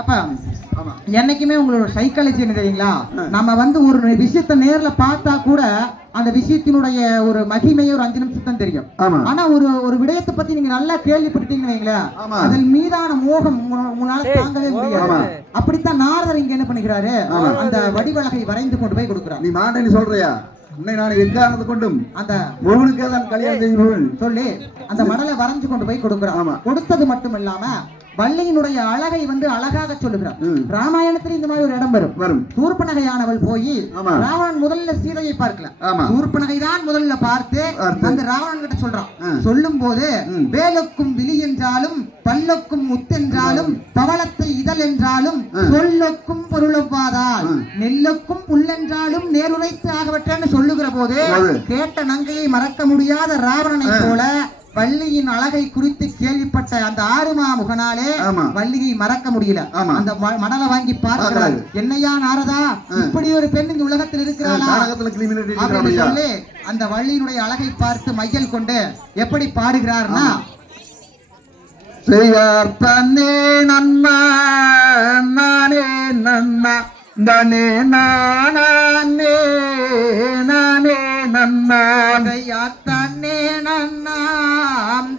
அப்ப என்னைக்குமே உங்களோட சைக்காலஜி என்ன தெரியுங்களா, நம்ம வந்து ஒரு விஷயத்த நேர்ல பார்த்தா கூட அந்த விஷயத்தினுடைய ஒரு மகிமையை ஒரு 5 நிமிஷம் தெரியும். ஆனா ஒரு விடயத்தை பத்தி நீங்க நல்லா கேள்விப்பட்டீங்கன்னு வைங்களேன், அதன் மீதான மோகம் உங்களால தாங்கவே முடியாது. அப்படித்தான் நாரதர் இங்க என்ன பண்ணிக்கிறாரு, அந்த வடிவழகை வரைந்து கொண்டு போய் கொடுக்கிறார். நீ மாட்டேன்னு சொல்றியா? உன்னை நான் எக்காரணத்து கொண்டும் அந்த முருகனுக்கே தான் கல்யாணம் செய்வேன் சொல்லி அந்த மடலை வரைஞ்சு கொண்டு போய் கொடுக்கிறான். கொடுத்தது மட்டும் இல்லாம வள்ளியினுடைய அழகை வந்து அழகாக சொல்லுகிறார். ராமாயணத்துல இந்த மாதிரி ஒரு இடம் வரும். சூர்பனகையானவள் போய் ராவணன் முதல்ல சீதையை பார்க்கல, சூர்பனகை தான் முதல்ல பார்த்து அந்த ராவணன் கிட்ட சொல்றான். சொல்லும் போது வேலுக்கும் விழி என்றாலும் பல்லுக்கும் முத்தென்றாலும் பவளத்தை இதழ் என்றாலும் சொல்லுக்கும் பொருளப்பாதால் நெல்லுக்கும் புல்லென்றாலும் நேருரைத்து ஆகவற்றேன்னு சொல்லுகிற போது கேட்ட நங்கையை மறக்க முடியாத ராவணனை போல வள்ளியின் அழகை குறித்து கேள்விப்பட்ட அந்த ஆறுமா முகனாலே வள்ளியை மறக்க முடியல. அந்த மணலை வாங்கி பார்க்கிறார். என்னையா நாரதா, இப்படி ஒரு பெண் இந்த உலகத்தில் இருக்கிறாளா அப்படின்னு சொல்லி அந்த வள்ளியினுடைய அழகை பார்த்து மையல் கொண்டு எப்படி பாடுகிறார்னா, செய்யார் தன்னே நன்னா நானே நன்னா தானே நானே நானே நன்னா செய்யார் தன்னே நன்னா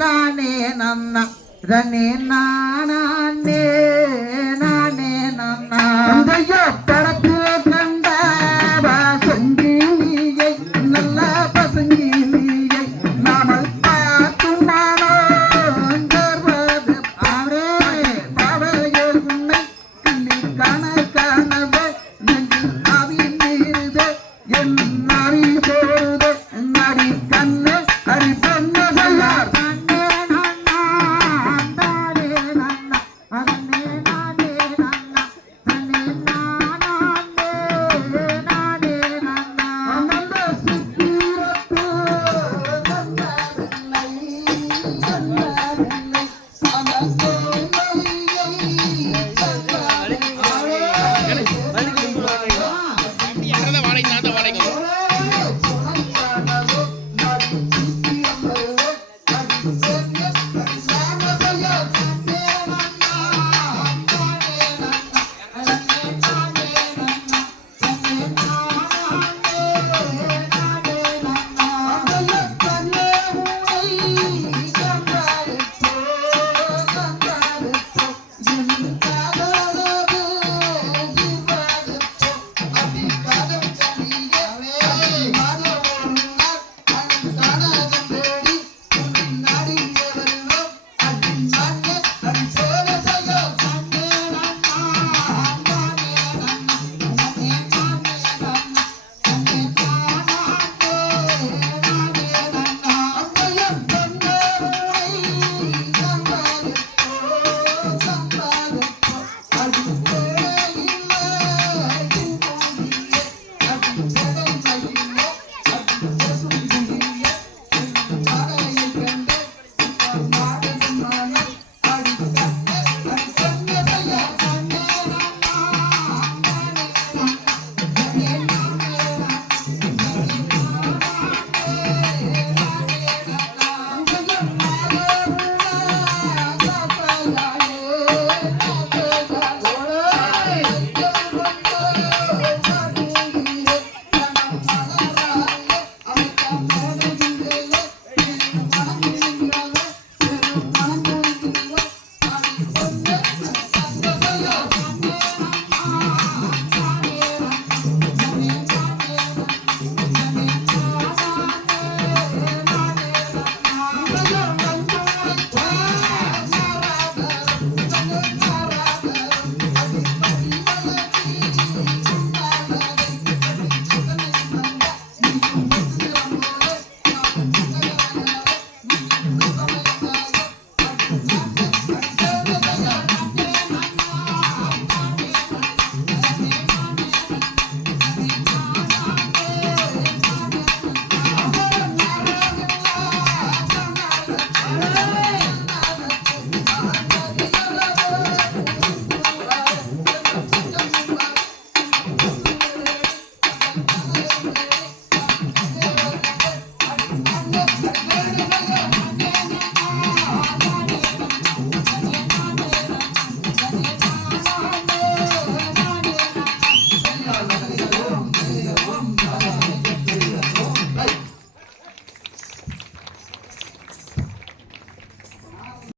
தானே நன்னா தனே நானே